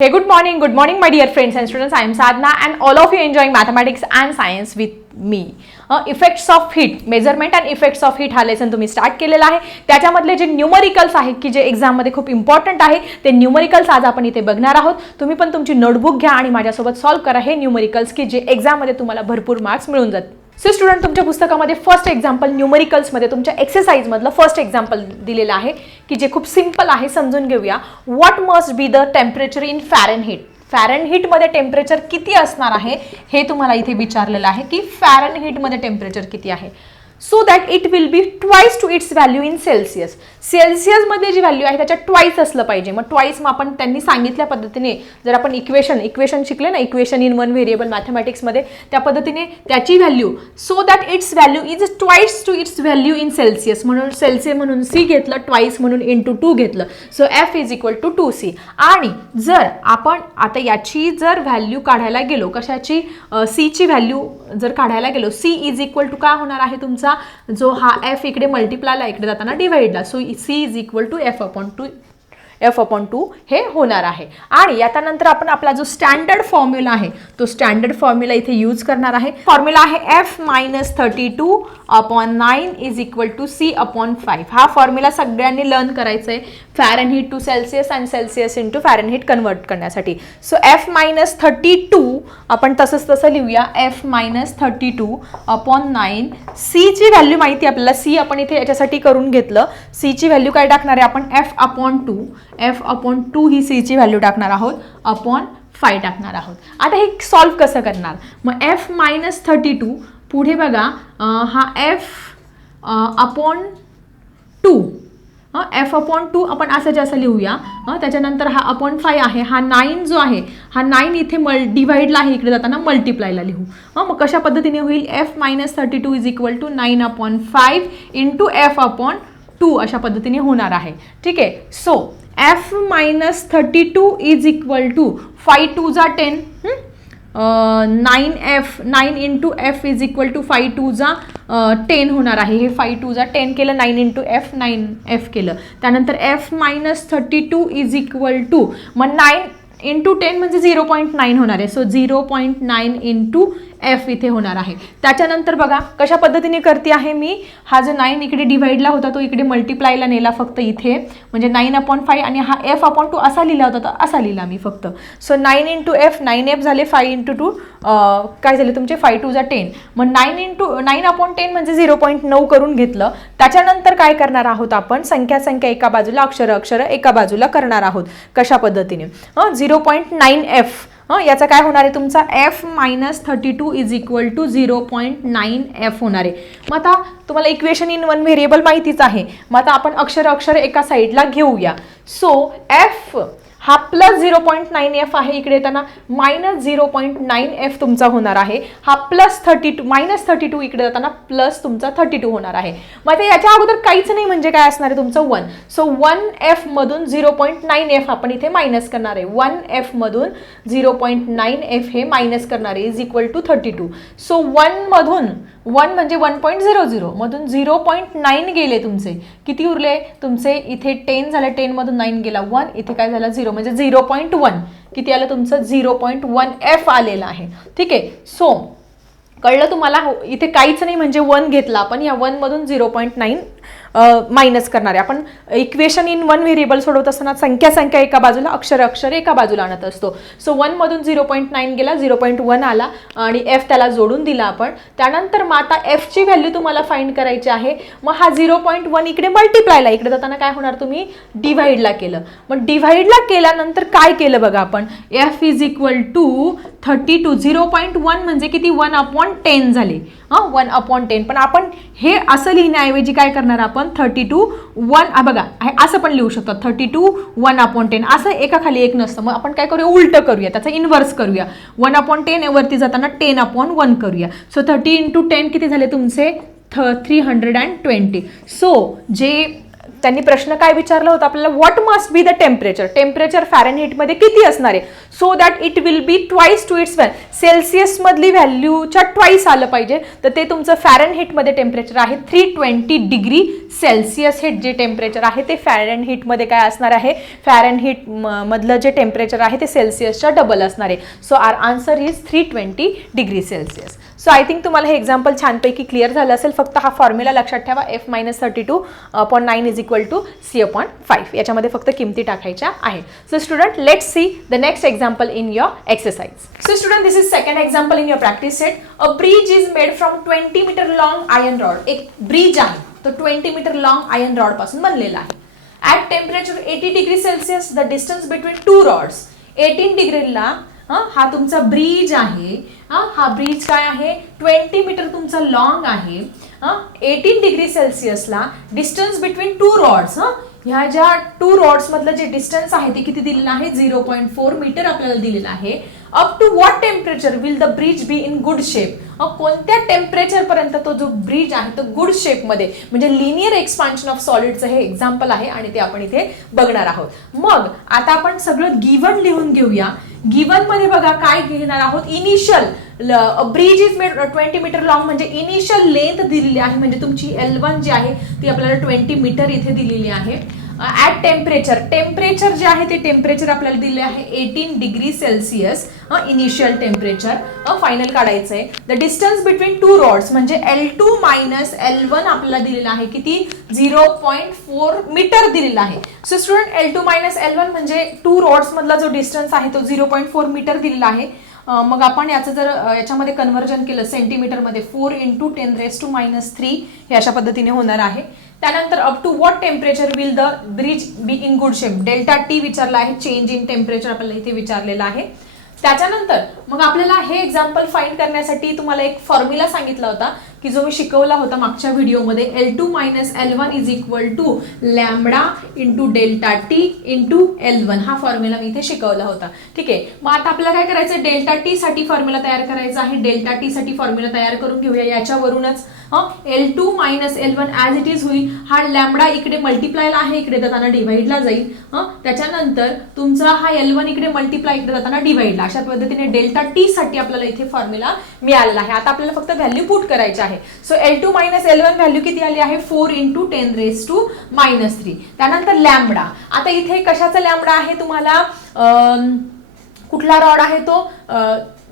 Hey, good morning, good morning, my dear friends and students. I am Sadhna, and all of you enjoying mathematics and science with me. Effects of heat measurement and effects of heat हा lesson तुम्ही start केलेला आहे त्याच्यामधले जे numericals आहेत की जे एक्झाममध्ये खूप इम्पॉर्टंट आहे ते न्यूमरिकल्स आज आपण इथे बघणार आहोत तुम्ही पण तुमची नोटबुक घ्या आणि माझ्यासोबत सॉल्व्ह करा हे न्यूमरिकल्स की जे एक्झाममध्ये तुम्हाला भरपूर मार्क्स मिळून जातील सो स्टुडंट तुमच्या पुस्तकामध्ये फर्स्ट एक्झाम्पल न्यूमरिकल्समध्ये तुमच्या एक्सरसाइजमधलं फर्स्ट एक्झाम्पल दिलेलं आहे की जे खूप सिंपल आहे समजून घेऊया. What must be the temperature in Fahrenheit फॅरन हिटमध्ये टेम्परेचर किती असणार आहे हे तुम्हाला इथे विचारलेलं आहे की फॅरन हिटमध्ये टेम्परेचर किती आहे? So that it will be twice to its value in Celsius सेल्सिअसमध्ये जी व्हॅल्यू आहे त्याच्या ट्वाईस असलं पाहिजे. मग ट्वाईस मग आपण त्यांनी सांगितल्या पद्धतीने जर आपण इक्वेशन इक्वेशन शिकले ना इक्वेशन इन वन व्हेरिएबल मॅथमॅटिक्समध्ये त्या पद्धतीने त्याची value so that its value is twice to its value in Celsius म्हणून सेल्सिअस म्हणून सी घेतलं ट्वाईस म्हणून इन टू टू घेतलं. So F is equal to two C आणि जर आपण आता याची जर व्हॅल्यू काढायला गेलो कशाची? सीची व्हॅल्यू जर काढायला गेलो सी इज इक्वल टू काय होणार आहे तुमचा? जो हा एफ इकडे मल्टिप्लायला इकडे जाताना डिव्हाइडला so C is equal to F upon two F upon two हे होणार आहे. आणि याच्यानंतर आपण आपला जो स्टँडर्ड फॉर्म्युला आहे तो स्टँडर्ड फॉर्म्युला इथे यूज करणार आहे. फॉर्म्युला आहे F minus thirty two upon nine is equal to C upon five हा फॉर्म्युला सगळ्यांनी लर्न करायचा आहे Fahrenheit to Celsius and Celsius into Fahrenheit convert करण्यासाठी. So F minus thirty two आपण तसंच तसं लिहूया. F minus thirty two upon nine सीची व्हॅल्यू माहिती आपल्याला सी आपण इथे याच्यासाठी करून घेतलं. सीची व्हॅल्यू काय टाकणार आहे आपण? F upon two F upon two ही सीची व्हॅल्यू टाकणार आहोत. अपॉन फाय टाकणार आहोत. आता हे सॉल्व्ह कसं करणार? मग एफ मायनस थर्टी टू पुढे बघा हा F upon two F upon two आपण असं जास्त लिहूया. त्याच्यानंतर हा अपॉन फाय आहे. हा नाईन जो आहे हा नाईन इथे मल डिव्हाइडला आहे इकडे जाताना मल्टिप्लायला लिहू. मग कशा पद्धतीने होईल? F minus thirty two is equal to nine upon five into F upon two अशा पद्धतीने होणार आहे. ठीक आहे? So F minus thirty two is equal to five two जा ten nine F nine into F is equal to five two जा ten होणार आहे. हे फाय टू जा टेन केलं nine into F nine F केलं. त्यानंतर F minus thirty two is equal to मग नाईन इंटू टेन म्हणजे झिरो पॉईंट नाईन होणार आहे. So zero point nine into F इथे होणार आहे. त्याच्यानंतर बघा कशा पद्धतीने करते आहे मी? हा जो नाईन इकडे डिव्हाइडला होता तो इकडे मल्टिप्लायला नेला फक्त इथे. म्हणजे नाईन अपॉन फाय आणि हा एफ अपॉन टू असा लिहिला होता तर असा लिहिला मी फक्त. So nine into F nine F झाले फाय इंटू टू काय झाले तुमचे? फाय टू जा टेन मग nine into nine upon ten म्हणजे झिरो पॉईंट नऊ करून घेतलं. त्याच्यानंतर काय करणार आहोत आपण? संख्या संख्या एका बाजूला अक्षर अक्षर एका बाजूला करणार आहोत. कशा पद्धतीने? झिरो पॉईंट नाईन एफ हं याचा काय होणार आहे तुमचा? F minus thirty two is equal to zero point nine F होणार आहे. मग आता तुम्हाला इक्वेशन इन वन व्हेरिएबल माहितीच आहे. मग आता आपण अक्षर अक्षर एका साईडला घेऊया. सो एफ हा plus zero point nine F आहे इकडे येताना. Minus zero point nine F तुमचा होणार आहे. हा plus thirty two minus thirty two इकडे जाताना प्लस तुमचा थर्टी टू होणार आहे. मग आता याच्या अगोदर काहीच नाही म्हणजे काय असणार आहे तुमचं वन सो वन एफमधून झिरो पॉईंट नाईन एफ आपण इथे मायनस करणार आहे. वन एफमधून झिरो पॉईंट नाईन एफ हे मायनस करणार आहे is equal to thirty two so one मधून वन म्हणजे वन पॉईंट झिरो झिरो मधून झिरो पॉईंट नाईन गेले तुमचे. किती उरले? तुमचे इथे टेन झालं टेनमधून नाईन गेला वन इथे काय झालं? झिरो म्हणजे झिरो पॉईंट वन. किती आलं तुमचं? झिरो पॉईंट वन एफ आलेलं आहे. ठीक आहे? सो कळलं तुम्हाला? हो, इथे काहीच नाही म्हणजे वन घेतला आपण. या वनमधून झिरो पॉईंट नाईन मायनस करणारे आपण इक्वेशन इन वन व्हेरिएबल सोडवत असताना संख्या संख्या एका बाजूला अक्षर अक्षर एका बाजूला आणत असतो. सो वनमधून झिरो पॉईंट नाईन गेला झिरो पॉईंट वन आला आणि एफ त्याला जोडून दिला आपण. त्यानंतर मग आता एफची व्हॅल्यू तुम्हाला फाईंड करायची आहे. मग हा झिरो पॉईंट वन इकडे मल्टिप्लायला इकडे जाताना काय होणार तुम्ही? डिव्हाइडला केलं. मग डिव्हाइडला केल्यानंतर काय केलं बघा आपण? F is equal to thirty two zero point one म्हणजे किती? वन अपॉन टेन झाले. हां वन अपॉन टेन पण आपण हे असं लिहिण्याऐवजी काय करणार आपण? थर्टी टू वन बघा हे असं पण लिहू शकतो. Thirty two one upon ten असं एका खाली एक नसतं. मग आपण काय करूया? उलटं करूया. त्याचं इन्व्हर्स करूया. वन अपॉन टेन वरती जाताना टेन अपॉन वन करूया. सो थर्टी इंटू टेन किती झाले तुमचे? थ three hundred and twenty so जे त्यांनी प्रश्न काय विचारला होता? आपल्याला what must be the temperature temperature फॅरनहीटमध्ये किती असणार आहे? So that it will be twice to its value सेल्सिअसमधली व्हॅल्यूच्या ट्वाईस आलं पाहिजे. तर ते तुमचं फॅरनहीटमध्ये टेम्परेचर आहे. थ्री ट्वेंटी डिग्री सेल्सिअस हे जे टेम्परेचर आहे ते फॅरनहीटमध्ये काय असणार आहे? फॅरेनहीट मधलं जे टेम्परेचर आहे ते सेल्सिअसच्या डबल असणार आहे. So our answer is three twenty degree Celsius so I think तुम्हाला हे एक्झाम्पल छानपैकी क्लिअर झालं असेल. फक्त हा फॉर्म्युला लक्षात ठेवा. F minus thirty two upon nine is equal to C upon five याच्यामध्ये फक्त किमती टाकायच्या आहे so student let see the next example in your exercise so student this is second example in your practice set a bridge is made from twenty metre long iron rod एक bridge आहे. तो twenty metre long iron रॉडपासून बनलेला आहे. At temperature eighty degree Celsius the distance between two rods eighteen डिग्रीला हा तुमचा bridge आहे. हा हा ब्रिज काय आहे? ट्वेंटी मीटर तुमचा लॉंग आहे. एटीन डिग्री सेल्सिअसला डिस्टन्स बिटवीन टू रॉड्स हा. ह्या ज्या टू रॉड्स मधलं जे डिस्टन्स आहे ते किती दिलेलं आहे? झिरो पॉईंट फोर मीटर आपल्याला दिलेलं आहे. Up to what temperature will the bridge be in good shape कोणत्या टेम्परेचर पर्यंत तो जो ब्रिज आहे तो गुड शेपमध्ये म्हणजे लिनियर एक्सपान्शन ऑफ सॉलिडचं हे एक्झाम्पल आहे आणि ते आपण इथे बघणार आहोत. मग आता आपण सगळं गिवन लिहून घेऊया. गिवनमध्ये बघा काय घेणार आहोत. Initial bridge is made twenty metre long म्हणजे इनिशियल लेंथ दिलेली आहे. म्हणजे तुमची एल वन जी आहे ती आपल्याला ट्वेंटी मीटर इथे दिलेली आहे. ॲट टेम्परेचर टेम्परेचर जे आहे ते टेम्परेचर आपल्याला दिले आहे eighteen degree Celsius initial temperature final काढायचं आहे the distance between two rods म्हणजे L two minus L one आपल्याला दिलेला आहे किती? झिरो पॉईंट फोर मीटर दिलेला आहे. So student L two minus L one म्हणजे टू रॉड्स मधला जो डिस्टन्स आहे तो झिरो पॉईंट फोर मीटर दिलेला आहे. मग आपण याचं जर याच्यामध्ये कन्व्हर्जन केलं सेंटीमीटरमध्ये four into ten raise to minus three हे अशा पद्धतीने होणार आहे. त्यानंतर up to what temperature will the bridge be in good shape delta T विचारला आहे चेंज इन टेम्परेचर आपल्याला इथे विचारलेलं आहे. त्याच्यानंतर मग आपल्याला हे एक्झाम्पल फाईंड करण्यासाठी तुम्हाला एक फॉर्म्युला सांगितला होता. की जो मी शिकवला होता मागच्या व्हिडिओमध्ये L two minus L one is equal to lambda into delta T into L one हा फॉर्म्युला मी इथे शिकवला होता. ठीक आहे? मग आता आपल्याला काय करायचं डेल्टा टी साठी फॉर्म्युला तयार करायचा आहे. डेल्टा टी साठी फॉर्म्युला तयार करून घेऊया याच्यावरूनच. L two minus L one as it is होईल. हा लॅमडा इकडे मल्टिप्लायला आहे इकडे जाताना डिव्हाइडला जाईल. त्याच्यानंतर तुमचा हा एल वन इकडे मल्टिप्लाय इकडे जाताना डिव्हाइडला अशा पद्धतीने डेल्टा टी साठी आपल्याला इथे फॉर्म्युला मिळालेला आहे. आता आपल्याला फक्त व्हॅल्यू पुट करायची आहे. So L two minus L one value किती आली आहे? Four into ten raise to minus three त्यानंतर लॅम्बडा आता इथे कशाचा लॅम्बडा आहे तुम्हाला? कुठला रॉड आहे तो?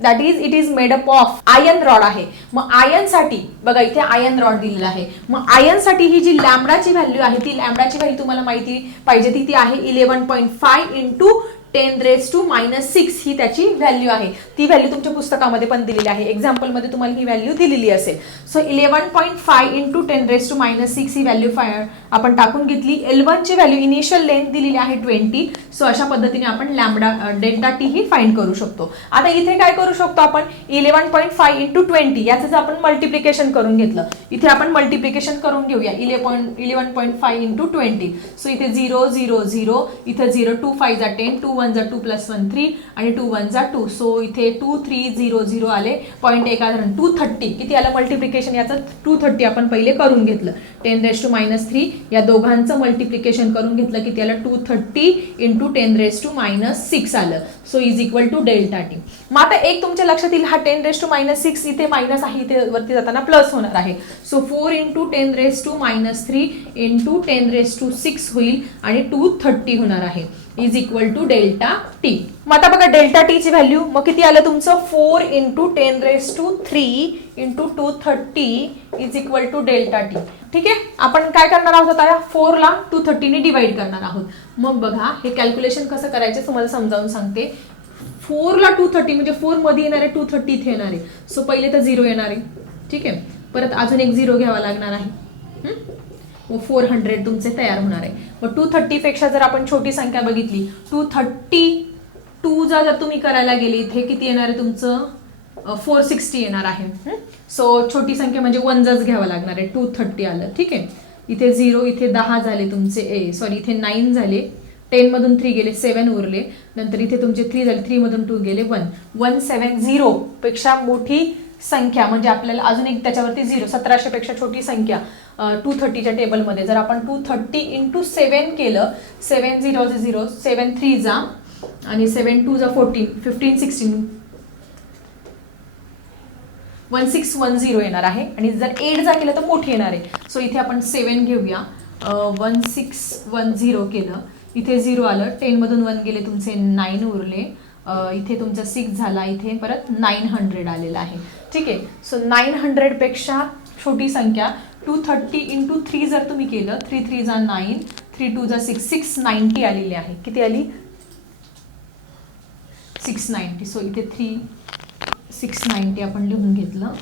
That is it is made up of iron rod आहे. मग आयनसाठी बघा इथे आयन रॉड दिलेला आहे. मग आयनसाठी ही जी लॅमडाची व्हॅल्यू आहे ती लॅमडाची व्हॅल्यू तुम्हाला माहिती पाहिजे ती ती आहे eleven point five into ten raise to minus six ही त्याची व्हॅल्यू आहे. ती व्हॅल्यू तुमच्या पुस्तकामध्ये पण दिलेली आहे. एक्झाम्पलमध्ये तुम्हाला ही व्हॅल्यू दिलेली असेल. So eleven point five into ten raise to minus six he value five आपण टाकून घेतली. एल वनची व्हॅल्यू इनिशियल लेंथ दिलेली आहे ट्वेंटी सो अशा पद्धतीने आपण लॅमडा डेल्टा टी ही फाईंड करू शकतो. आता इथे काय करू शकतो आपण? Eleven point five into twenty याचं आपण मल्टिप्लिकेशन करून घेतलं. इथे आपण मल्टिप्लिकेशन करून घेऊया. इले point eleven point five into twenty so इथे झिरो झिरो झिरो इथे झिरो टू फाय जा टेन टू वन जा टू प्लस वन थ्री आणि टू वन जा टू सो इथे टू थ्री झिरो झिरो आले. पॉईंट एका टू थर्टी किती आलं मल्टिप्लिकेशन याचं टू थर्टी आपण पहिले करून घेतलं. Ten raise to minus three या दोघांचं मल्टिप्लिकेशन करून घेतलं. की त्याला two thirty into ten raise to minus six आलं. So is equal to delta T मग आता एक तुमच्या लक्षात येईल. हा ten raise to minus six इथे मायनस आहे. इथे वरती जाताना प्लस होणार आहे. So four into ten raise to minus three into ten raise to six होईल. आणि टू थर्टी होणार आहे. Is equal to delta T मग आता बघा डेल्टा टीची व्हॅल्यू मग किती आलं तुमचं? Four into ten raise to three into two thirty is equal to delta T ठीक आहे? आपण काय करणार आहोत आता या फोरला टू थर्टीने डिवाइड करणार आहोत. मग बघा हे कॅल्क्युलेशन कसं करायचं तुम्हाला समजावून सांगते. फोरला टू थर्टी म्हणजे फोरमध्ये येणार आहे टू थर्टी इथे येणार. आहे सो पहिले तर झिरो येणार. आहे ठीक आहे? परत अजून एक झिरो घ्यावा लागणार आहे. फोर हंड्रेड तुमचे तयार होणार आहे. मग टू थर्टीपेक्षा जर आपण छोटी संख्या बघितली टू थर्टी टू जर तुम्ही करायला गेले इथे किती येणार आहे तुमचं? फोर सिक्स्टी येणार आहे. सो छोटी संख्या म्हणजे वन जच घ्यावं लागणार आहे टू थर्टी आलं. ठीक आहे? इथे झिरो इथे दहा झाले तुमचे ए सॉरी इथे नाईन झाले. टेनमधून थ्री गेले सेवन उरले. नंतर इथे तुमचे थ्री झाले थ्रीमधून टू गेले वन वन सेवन झिरोपेक्षा मोठी संख्या म्हणजे आपल्याला अजून एक त्याच्यावरती झिरो सतराशे पेक्षा छोटी संख्या टू थर्टीच्या टेबलमध्ये जर आपण टू थर्टी इंटू सेवन केलं seven zero zero seven three जा आणि सेवन टू जा fourteen fifteen sixteen one six one zero येणार आहे. आणि जर एट जा केलं तर मोठी येणार आहे. सो इथे आपण सेवन घेऊया. वन सिक्स वन झिरो केलं. इथे झिरो आलं. टेनमधून वन गेले तुमचे नाईन उरले. इथे तुमचा सिक्स झाला. इथे परत नाईन हंड्रेड आलेला आहे. ठीक आहे. सो नाईन हंड्रेडपेक्षा छोटी संख्या. टू थर्टी इंटू थ्री जर तुम्ही केलं थ्री थ्री जा नाईन थ्री टू जा सिक्स सिक्स नाईन्टी आलेली आहे. किती आली? सिक्स नाईन्टी सो इथे थ्री सिक्स नाईन्टी आपण लिहून घेतलं.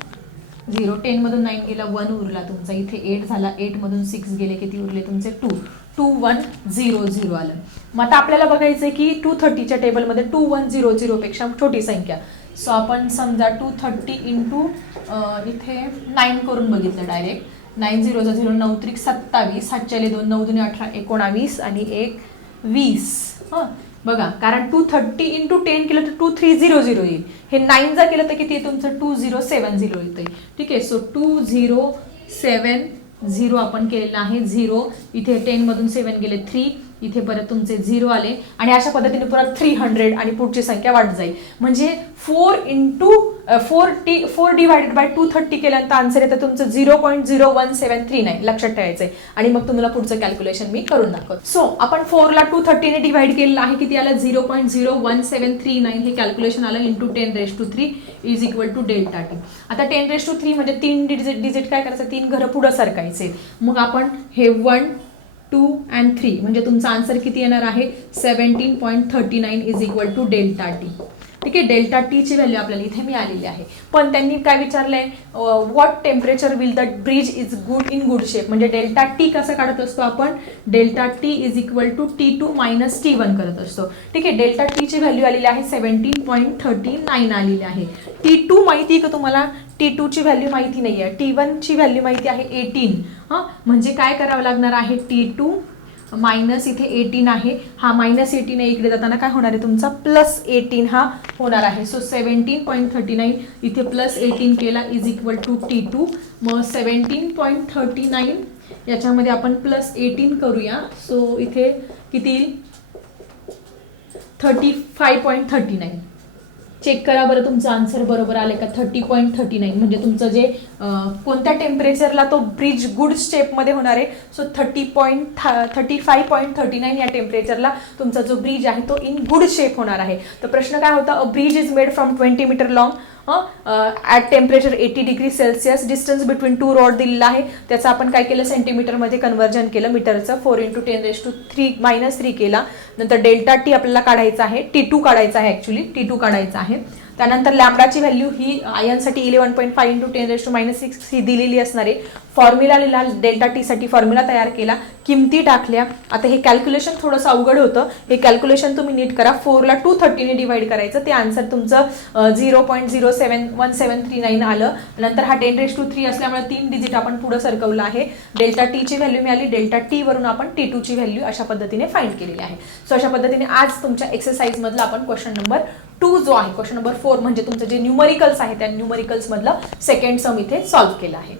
झिरो टेनमधून नाईन गेला वन उरला तुमचा. इथे एट झाला एटमधून सिक्स गेले किती उरले तुमचे? Two two one zero zero आलं. मग आता आपल्याला बघायचं आहे की टू थर्टीच्या टेबलमध्ये टू वन झिरो झिरोपेक्षा छोटी संख्या. सो आपण समजा टू थर्टी इंटू इथे नाईन करून बघितलं डायरेक्ट नाईन झिरोचा झिरो नऊ त्रिक सत्तावीस सातच्याले दोन नऊ दोन अठरा एकोणावीस आणि एक वीस. हां? बघा कारण टू थर्टी इंटू टेन केलं तर टू थ्री झिरो झिरो येईल. हे नाईन जर केलं तर किती आहे तुमचं? टू झिरो सेवन झिरो येतं ठीक आहे? So two zero seven zero आपण केलेलं आहे. झिरो इथे टेनमधून सेवन गेले थ्री इथे परत तुमचे झिरो आले. आणि अशा पद्धतीने परत थ्री हंड्रेड आणि पुढची संख्या वाढत जाईल. म्हणजे four into four T four divided by two thirty केल्यानंतर आन्सर येतं तुमचं zero point zero one seven three nine लक्षात ठेवायचं आहे आणि मग तुम्हाला पुढचं कॅल्क्युलेशन मी करून दाखवतो. सो आपण फोरला टू थर्टीने डिवाइड केलेलं आहे. किती आलं? Zero point zero one seven three nine हे कॅल्क्युलेशन आलं into ten raise to three is equal to delta T आता टेन रेस टू थ्री म्हणजे तीन डिजिट डिजिट काय करायचं? तीन घरं पुढं सरकायचे. मग आपण हे वन टू अँड थ्री म्हणजे तुमचा आन्सर किती येणार आहे? Seventeen point thirty nine is equal to delta T ठीक आहे डेल्टा टीची व्हॅल्यू आपल्याला इथे मिळालेली आहे. पण त्यांनी काय विचारलंय? What temperature will the bridge is good in good shape म्हणजे डेल्टा टी कसं काढत असतो आपण? Delta T is equal to T two minus T one करत असतो. ठीक आहे डेल्टा टीची व्हॅल्यू आलेली आहे सेव्हन्टीन पॉईंट थर्टी नाईन आलेली आहे. टी टू माहिती आहे का तुम्हाला? टी टूची व्हॅल्यू माहिती नाही आहे टी वनची व्हॅल्यू माहिती आहे एटीन हां म्हणजे काय करावं लागणार आहे? टी टू मायनस इथे एटीन आहे. हा मायनस एटीन आहे इकडे जाताना काय होणार आहे? तुमचा प्लस एटीन हा होणार आहे. So seventeen point thirty nine इथे प्लस एटीन केला is equal to T two मग सेवन्टीन पॉईंट थर्टी नाईन याच्यामध्ये आपण प्लस एटीन करूया. सो इथे किती thirty five point thirty nine check करा बरं तुमचा आन्सर बरोबर आले का? थर्टी पॉईंट थर्टी नाईन म्हणजे तुमचं जे कोणत्या टेम्परेचरला तो ब्रिज गुड स्टेपमध्ये होणार आहे so thirty point thirty five point thirty nine या टेम्परेचरला तुमचा जो ब्रिज आहे तो इन गुड शेप होणार आहे. तर प्रश्न काय होता? A bridge is made from twenty metre long at temperature eighty degree Celsius distance between two rod दिलेला आहे. त्याचं आपण काय केलं? सेंटीमीटरमध्ये कन्वर्जन केलं. मीटरचं four into ten raise to three minus three केला. नंतर डेल्टा टी आपल्याला काढायचा आहे. टी टू काढायचा आहे ॲक्च्युली टी टू काढायचा आहे. त्यानंतर लॅमडाची व्हॅल्यू ही आयनसाठी eleven point five into ten raise to minus six ही दिलेली असणार आहे. फॉर्म्युला लिहिला डेल्टा टीसाठी फॉर्म्युला तयार केला किमती टाकल्या. आता हे कॅल्क्युलेशन थोडंसं अवघड होतं. हे कॅल्क्युलेशन तुम्ही नीट करा. फोरला टू थर्टीने डिवाईड करायचं. ते आन्सर तुमचं zero point zero seven one seven three nine आलं. नंतर हा टेन रेस टू थ्री असल्यामुळे तीन डिजिट आपण पुढं सरकवलं आहे. डेल्टा टीची व्हॅल्यू मिळाली. डेल्टा टी वरून आपण टी टूची व्हॅल्यू अशा पद्धतीने फाईंड केलेली आहे. सो अशा पद्धतीने आज तुमच्या एक्सरसाइजमधला आपण क्वेश्चन नंबर टू जो आहे क्वेश्चन नंबर फोर म्हणजे तुमचं जे न्यूमरिकल्स आहे त्या न्यूमरिकल्समधलं सेकंड सम इथे सॉल्व्ह केलं आहे.